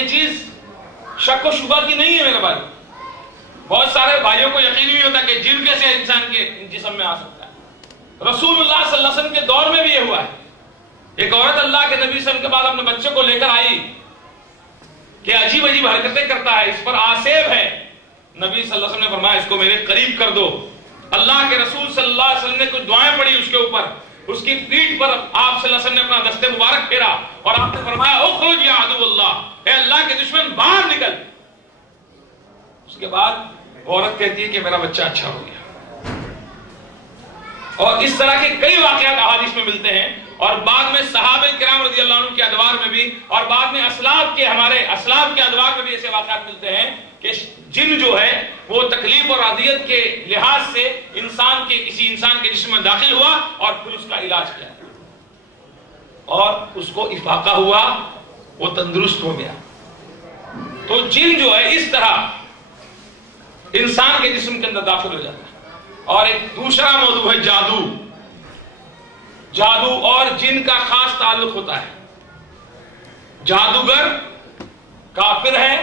یہ چیز شک و شبہ کی نہیں ہے میرے بھائی. بہت سارے بھائیوں کو یقین نہیں ہوتا کہ جن کیسے انسان کے جسم میں آ سکتا ہے. رسول اللہ صلی اللہ علیہ وسلم کے دور میں بھی یہ ہوا ہے. ایک عورت اللہ کے نبی صلی اللہ علیہ وسلم کے بعد اپنے بچے کو لے کر آئی کہ عجیب عجیب حرکتیں کرتا ہے, اس پر آسیب ہے. نبی صلی اللہ علیہ وسلم نے فرمایا اس کو میرے قریب کر دو. اللہ کے رسول صلی اللہ علیہ وسلم نے کچھ دعائیں پڑھی اس کے اوپر, اس کی پیٹھ پر آپ صلی اللہ علیہ وسلم نے اپنا دست مبارک پھیرا اور آپ نے فرمایا اخرج یا عدو اللہ, اے اللہ کے دشمن باہر نکل. اس کے بعد عورت کہتی ہے کہ میرا بچہ اچھا ہو گیا. اور اس طرح کے کئی واقعات احادیث میں ملتے ہیں, اور بعد میں صحابہ کرام رضی اللہ عنہ کے ادوار میں بھی, اور بعد میں اسلاف کے ہمارے اسلاف کے ادوار میں بھی ایسے واقعات ملتے ہیں کہ جن جو ہے وہ تکلیف اور اذیت کے لحاظ سے انسان کے کسی انسان کے جسم میں داخل ہوا اور پھر اس کا علاج کیا اور اس کو افاقہ ہوا, وہ تندرست ہو گیا. تو جن جو ہے اس طرح انسان کے جسم کے اندر داخل ہو جاتا ہے. اور ایک دوسرا موضوع ہے جادو. جادو اور جن کا خاص تعلق ہوتا ہے. جادوگر کافر ہے,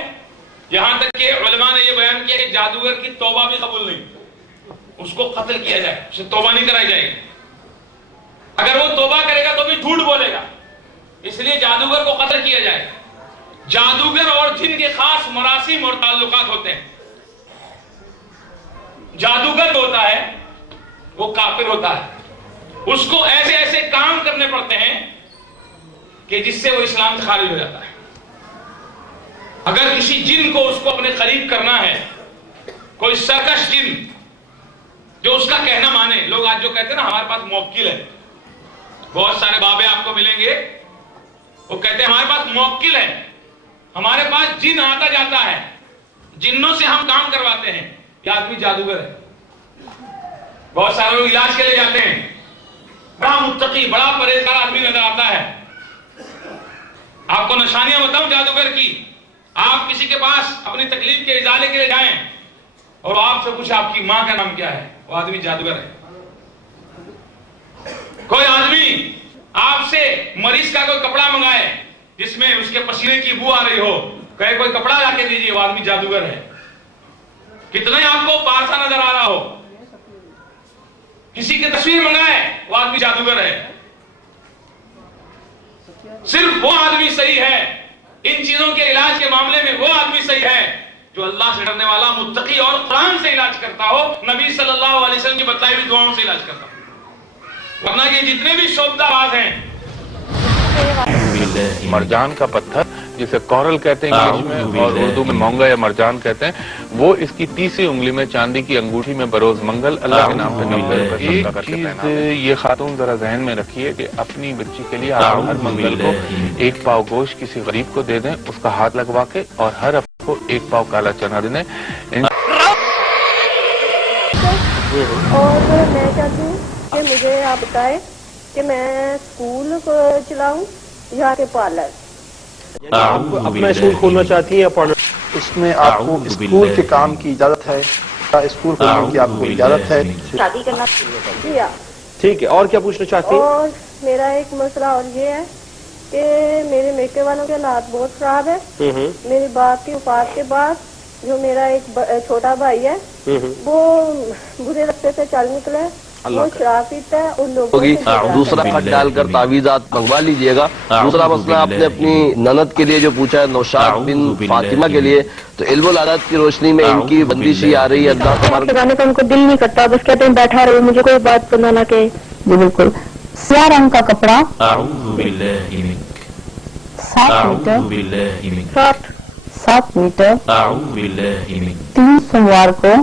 یہاں تک کہ علماء نے یہ بیان کیا کہ جادوگر کی توبہ بھی قبول نہیں, اس کو قتل کیا جائے, اسے توبہ نہیں کرائی جائے گی. اگر وہ توبہ کرے گا تو بھی جھوٹ بولے گا, اس لیے جادوگر کو قتل کیا جائے. جادوگر اور جن کے خاص مراسم اور تعلقات ہوتے ہیں. جادوگر ہوتا ہے وہ کافر ہوتا ہے, اس کو ایسے ایسے کام کرنے پڑتے ہیں کہ جس سے وہ اسلام سے خارج ہو جاتا ہے. اگر کسی جن کو اس کو اپنے قریب کرنا ہے, کوئی سرکش جن جو اس کا کہنا مانے. لوگ آج جو کہتے ہیں نا ہمارے پاس موکل ہے, بہت سارے بابے آپ کو ملیں گے وہ کہتے ہیں ہمارے پاس موکل ہے, ہمارے پاس جن آتا جاتا ہے, جنوں سے ہم کام کرواتے ہیں. یہ آدمی جادوگر ہے. بہت سارے لوگ علاج کے لیے جاتے ہیں, بڑا متقی بڑا پرہیزگار آدمی نظر آتا ہے. آپ کو نشانیاں بتاؤں جادوگر کی. آپ کسی کے پاس اپنی تکلیف کے ازالے کے لیے جائیں اور آپ سے پوچھیں آپ کی ماں کا نام کیا ہے, وہ آدمی جادوگر ہے. کوئی آدمی آپ سے مریض کا کوئی کپڑا منگائے جس میں اس کے پسینے کی بو آ رہی ہو, کہے کوئی کپڑا لا کے دیجیے, وہ آدمی جادوگر ہے. کتنے آپ کو پارسا نظر آ رہا ہو, کسی کی تصویر منگائے وہ آدمی جادوگر ہے. صرف وہ آدمی صحیح ہے ان چیزوں کے علاج کے معاملے میں, وہ آدمی صحیح ہے جو اللہ سے ڈرنے والا, متقی اور قرآن سے علاج کرتا ہو, نبی صلی اللہ علیہ وسلم کی بتائی ہوئی دعاؤں سے علاج کرتا ہو. ورنہ یہ جتنے بھی شعبدہ باز ہیں. مرجان کا پتھر جسے کورل کہتے ہیں انگلش میں اور اردو میں مونگا یا مرجان کہتے ہیں, وہ اس کی تیسری انگلی میں چاندی کی انگوٹھی میں بروز منگل اللہ کے نام پہ. ایک چیز یہ خاتون ذرا ذہن میں رکھیے کہ اپنی بچی کے لیے آپ ہر منگل کو 1 پاؤ گوشت کسی غریب کو دے دیں, اس کا ہاتھ لگوا کے, اور ہر ہفتے کو 1 پاؤ کالا چنا دے دیں. اور میں چاہتی ہوں کہ مجھے آپ بتائیں کہ میں اسکول کو چلاؤں یا کہ پارلر. آپ اپنا اسکول کھولنا چاہتی ہیں یا پارلر؟ اس میں آپ کو اسکول کے کام کی اجازت ہے, اسکول کھولنے کی آپ کو اجازت ہے. شادی کرنا جی ہاں ٹھیک ہے. اور کیا پوچھنا چاہتی ہیں؟ اور میرا ایک مسئلہ اور یہ ہے کہ میرے میکے والوں کے حالات بہت خراب ہے. میرے باپ کی وفات کے بعد جو میرا ایک چھوٹا بھائی ہے وہ برے رستے سے چل نکلے, وہ شراب پیتا ہے. ان لوگوں دوسرا خط ڈال کر تعویذات منگوا لیجئے گا. دوسرا مسئلہ آپ نے اپنی نند کے لیے جو پوچھا ہے, نوشاد بن فاطمہ کے لیے, تو علم العادت کی روشنی میں ان کی بندشی آ رہی ہے. اللہ لگانے کا ان کو دل نہیں کرتا, بس کہتے ہیں بیٹھا رہے, مجھے کوئی بات کرنا نہ کہ. جی بالکل. سیاہ رنگ کا کپڑا 7 میٹر 3 سوموار کو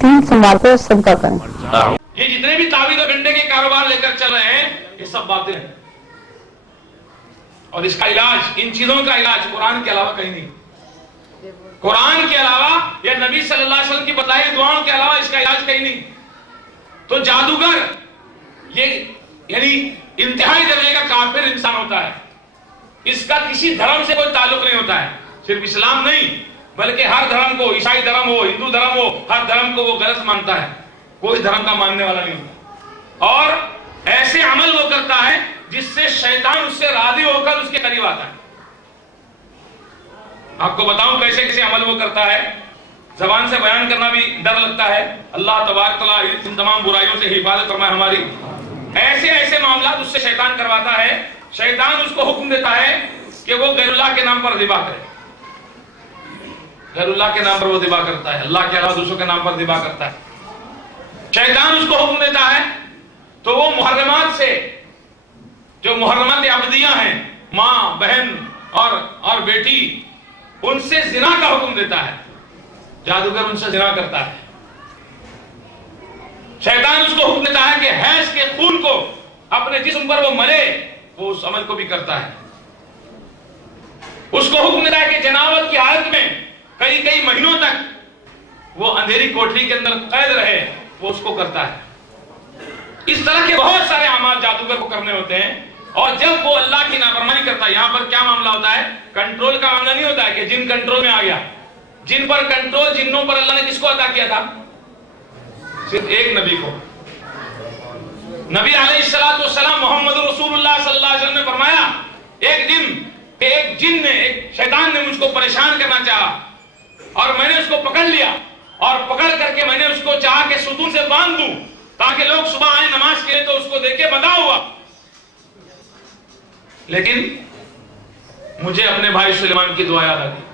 3 سوموار کو صدقہ کریں. یہ جتنے بھی تعویذ و گھنٹے کے کاروبار لے کر چل رہے ہیں یہ سب باتیں ہیں, اور اس کا علاج, ان چیزوں کا علاج قرآن کے علاوہ کہیں نہیں. قرآن کے علاوہ یا نبی صلی اللہ علیہ وسلم کی بتائی دعاؤں کے علاوہ اس کا علاج کہیں نہیں. تو جادوگر یہ یعنی انتہائی درجے کا کافر انسان ہوتا ہے. اس کا کسی دھرم سے کوئی تعلق نہیں ہوتا ہے, صرف اسلام نہیں بلکہ ہر دھرم کو, عیسائی دھرم ہو, ہندو دھرم ہو, ہر دھرم کو وہ غلط مانتا ہے, کوئی دھرم کا ماننے والا نہیں ہوتا. اور ایسے عمل وہ کرتا ہے جس سے شیطان اس سے راضی ہو کر قریب آتا ہے. آپ کو بتاؤں کیسے کیسے عمل وہ کرتا ہے. زبان سے بیان کرنا بھی ڈر لگتا ہے. اللہ تبارک تعالیٰ ان تمام برائیوں سے حفاظت فرمائے ہماری. ایسے ایسے معاملات اس سے شیطان کرواتا ہے. شیطان اس کو حکم دیتا ہے کہ وہ غیر اللہ کے نام پر ذبح کرے. غیر اللہ کے نام پر وہ ذبح کرتا ہے, اللہ کے علاوہ دوسروں کے نام پر ذبح کرتا ہے. شیطان اس کو حکم دیتا ہے تو وہ محرمات سے, جو محرمات عبدیہ ہیں, ماں بہن اور بیٹی, ان سے زنا کا حکم دیتا ہے. جادوگر ان سے زنا کرتا ہے. شیطان اس کو حکم دیتا ہے کہ حیض کے خون کو اپنے جسم پر وہ ملے. وہ اس عمل کو بھی کرتا ہے. اس کو حکم دیتا ہے کہ جنابت کی حالت میں کئی مہینوں تک وہ اندھیری کوٹری کے اندر قید رہے. وہ اس کو کرتا ہے. اس طرح کے بہت سارے اعمال جادوگر کو کرنے ہوتے ہیں. اور جب وہ اللہ کی نافرمانی کرتا ہے, یہاں پر کیا معاملہ ہوتا ہے؟ کنٹرول کا معاملہ نہیں ہوتا ہے کہ جن کنٹرول میں آ گیا. جن پر کنٹرول, جنوں پر اللہ نے کس کو عطا کیا تھا؟ صرف ایک نبی کو. نبی علیہ السلام محمد رسول اللہ صلی اللہ علیہ وسلم نے فرمایا ایک دن کہ ایک جن نے, ایک شیطان نے مجھ کو پریشان کرنا چاہا اور میں نے اس کو پکڑ لیا, اور پکڑ کر کے میں نے اس کو چاہا کہ ستون سے باندھ دوں تاکہ لوگ صبح آئیں نماز کے لیے تو اس کو دیکھ کے مزہ ہوا. لیکن مجھے اپنے بھائی سلیمان کی دعا یاد آ گئی.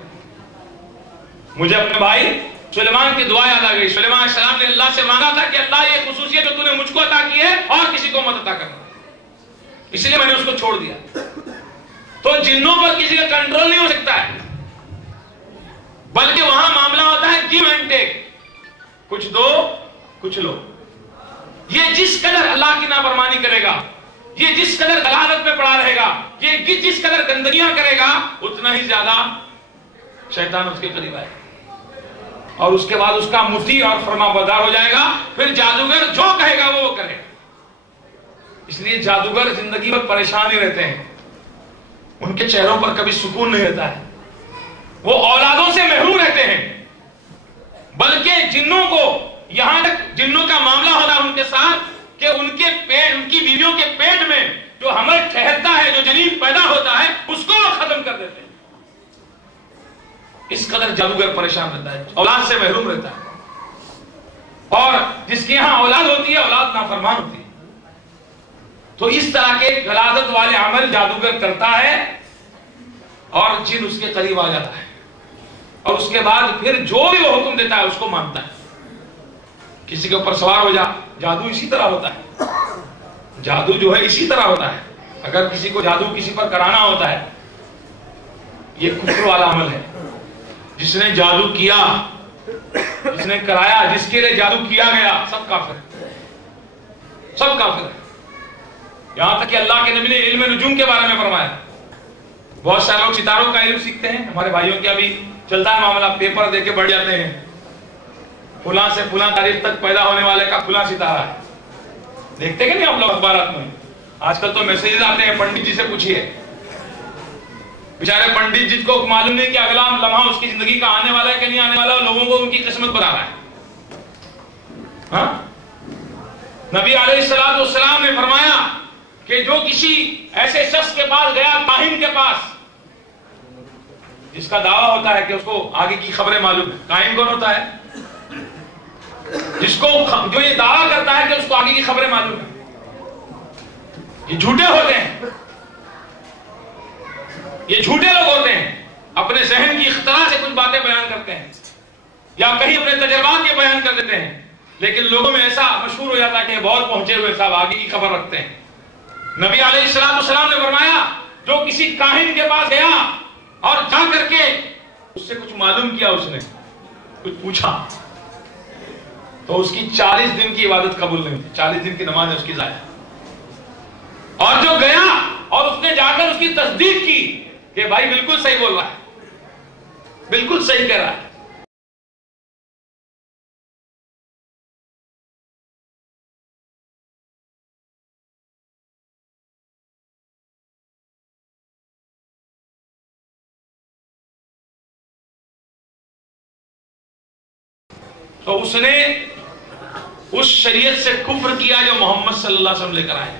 مجھے اپنے بھائی سلیمان کی دعا یاد آ گئی. سلیمان علیہ السلام نے اللہ سے مانگا تھا کہ اللہ یہ خصوصیت جو تو نے مجھ کو عطا کی ہے اور کسی کو مت عطا کرنا, اس لیے میں نے اس کو چھوڑ دیا. تو جنوں پر کسی کا کنٹرول نہیں ہو سکتا ہے, بلکہ وہاں معاملہ ہوتا ہے گیو اینڈ ٹیک, کچھ دو کچھ لو. یہ جس قدر اللہ کی نافرمانی کرے گا, یہ جس قدر غلاظت میں پڑا رہے گا, یہ جس قدر گندگیاں کرے گا, اتنا ہی زیادہ شیطان اس کے قریب آئے گا اور اس کے بعد اس کا مطیع اور فرما بردار ہو جائے گا. پھر جادوگر جو کہے گا وہ کرے. اس لیے جادوگر زندگی میں پریشان ہی رہتے ہیں. ان کے چہروں پر کبھی سکون نہیں رہتا ہے. وہ اولادوں سے محروم رہتے ہیں. بلکہ جنوں کو, یہاں تک جنوں کا معاملہ ہوتا ہے ان کے ساتھ کہ ان کے پیٹ, ان کی بیویوں کے پیٹ میں جو حمل ٹھہرتا ہے, جو جنین پیدا ہوتا ہے, اس کو وہ ختم کر دیتے ہیں. اس قدر جادوگر پریشان رہتا ہے, اولاد سے محروم رہتا ہے. اور جس کے یہاں اولاد ہوتی ہے, اولاد نافرمان ہوتی ہے. تو اس طرح کے غلاظت والے عمل جادوگر کرتا ہے اور جن اس کے قریب آ جاتا ہے, اور اس کے بعد پھر جو بھی وہ حکم دیتا ہے اس کو مانتا ہے. کسی کے اوپر سوار ہو جا, جادو اسی طرح ہوتا ہے. جادو جو ہے اسی طرح ہوتا ہے. اگر کسی کو جادو کسی پر کرانا ہوتا ہے, یہ کفر والا عمل ہے. جس نے جادو کیا, جس نے کرایا, جس کے لیے جادو کیا گیا, سب کافر ہے, سب کافر ہے. یہاں تک کہ اللہ کے نبی نے علم نجوم کے بارے میں فرمایا. بہت سارے لوگ ستاروں کا علم سیکھتے ہیں. ہمارے بھائیوں کے ابھی چلتا ہے معاملہ, پیپر دے کے بڑھ جاتے ہیں, فلاں سے فلاں تاریخ تک پیدا ہونے والے کا فلاں ستارہ ہے. دیکھتے کہ نہیں آپ لوگ اخبارات میں؟ آج کل تو میسیجز آتے ہیں, پنڈت جی سے پوچھیے. بیچارے پنڈت جی کو معلوم نہیں کہ اگلا لمحہ اس کی زندگی کا آنے والا ہے کہ نہیں آنے والا, لوگوں کو ان کی قسمت بتا رہا ہے. ہاں, نبی علیہ السلام نے فرمایا کہ جو کسی ایسے شخص کے پاس گیا, کاہن کے پاس, جس کا دعویٰ ہوتا ہے کہ اس کو آگے کی خبریں معلوم ہے. کاہن کون ہوتا ہے؟ جس کو, جو یہ دعویٰ کرتا ہے کہ اس کو آگے کی خبریں معلوم ہے. یہ جھوٹے ہوتے ہیں, یہ جھوٹے لوگ ہوتے ہیں. اپنے ذہن کی اختراع سے کچھ باتیں بیان کرتے ہیں یا کہیں اپنے تجربات کے بیان کر دیتے ہیں, لیکن لوگوں میں ایسا مشہور ہو جاتا ہے کہ بہت پہنچے ہوئے صاحب آگے کی خبر رکھتے ہیں. نبی علیہ السلام نے فرمایا جو کسی کاہن کے پاس گیا اور جا کر کے اس سے کچھ معلوم کیا, اس نے کچھ پوچھا, تو اس کی 40 دن کی عبادت قبول نہیں تھی. 40 دن کی نماز ہے اس کی ضائع. اور جو گیا اور اس نے جا کر اس کی تصدیق کی کہ بھائی بالکل صحیح بول رہا ہے, بالکل صحیح کہہ رہا ہے. تو اس نے اس شریعت سے کفر کیا جو محمد صلی اللہ علیہ وسلم لے کر آئے.